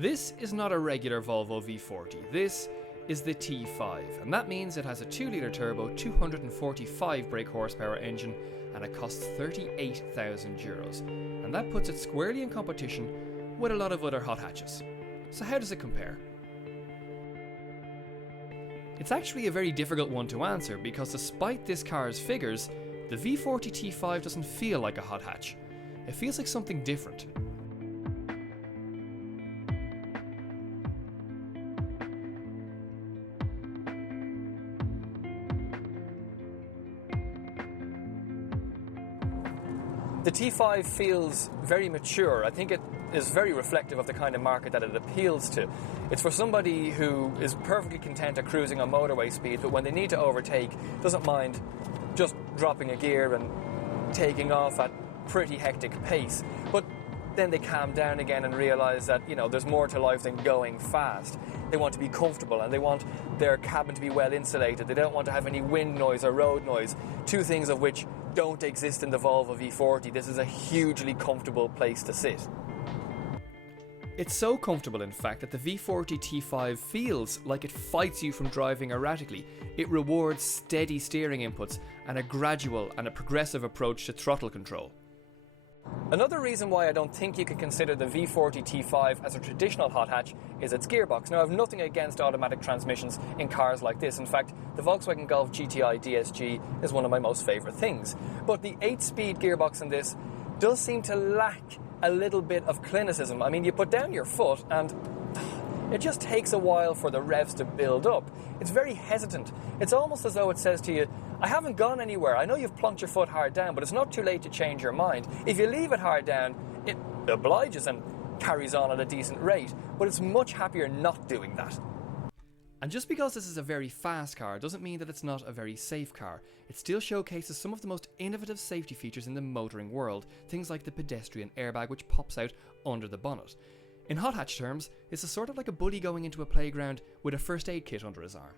This is not a regular Volvo V40, this is the T5, and that means it has a 2-litre turbo, 245 brake horsepower engine, and it costs €38,000, and that puts it squarely in competition with a lot of other hot hatches. So how does it compare? It's actually a very difficult one to answer because despite this car's figures, the V40 T5 doesn't feel like a hot hatch. It feels like something different. The T5 feels very mature. I think it is very reflective of the kind of market that it appeals to. It's for somebody who is perfectly content at cruising on motorway speeds, but when they need to overtake, doesn't mind just dropping a gear and taking off at pretty hectic pace. But then they calm down again and realise that, there's more to life than going fast. They want to be comfortable and they want their cabin to be well insulated. They don't want to have any wind noise or road noise, two things of which don't exist in the Volvo V40. This is a hugely comfortable place to sit. It's so comfortable, in fact, that the V40 T5 feels like it fights you from driving erratically. It rewards steady steering inputs and a gradual and a progressive approach to throttle control. Another reason why I don't think you can consider the V40 T5 as a traditional hot hatch is its gearbox. Now, I have nothing against automatic transmissions in cars like this. In fact, the Volkswagen Golf GTI DSG is one of my most favourite things. But the 8-speed gearbox in this does seem to lack a little bit of clinicism. I mean, you put down your foot and it just takes a while for the revs to build up. It's very hesitant. It's almost as though it says to you, I haven't gone anywhere. I know you've plunked your foot hard down, but it's not too late to change your mind. If you leave it hard down, it obliges and carries on at a decent rate, but it's much happier not doing that. And just because this is a very fast car doesn't mean that it's not a very safe car. It still showcases some of the most innovative safety features in the motoring world, things like the pedestrian airbag which pops out under the bonnet. In hot hatch terms, this is sort of like a bully going into a playground with a first aid kit under his arm.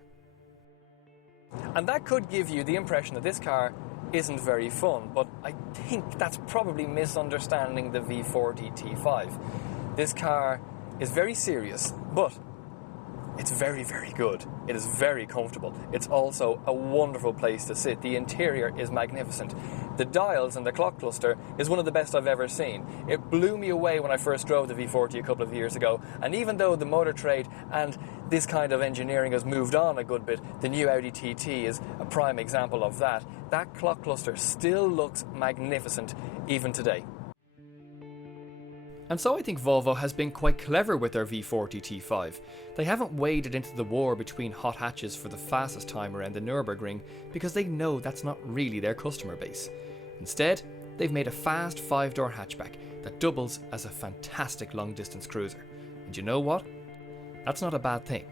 And that could give you the impression that this car isn't very fun, but I think that's probably misunderstanding the V40 T5. This car is very serious, but it's very, very good. It is very comfortable. It's also a wonderful place to sit. The interior is magnificent. The dials and the clock cluster is one of the best I've ever seen. It blew me away when I first drove the V40 a couple of years ago, and even though the motor trade and this kind of engineering has moved on a good bit, the new Audi TT is a prime example of that. That clock cluster still looks magnificent even today. And so I think Volvo has been quite clever with their V40 T5. They haven't waded into the war between hot hatches for the fastest time around the Nürburgring because they know that's not really their customer base. Instead, they've made a fast 5-door hatchback that doubles as a fantastic long-distance cruiser. And you know what? That's not a bad thing.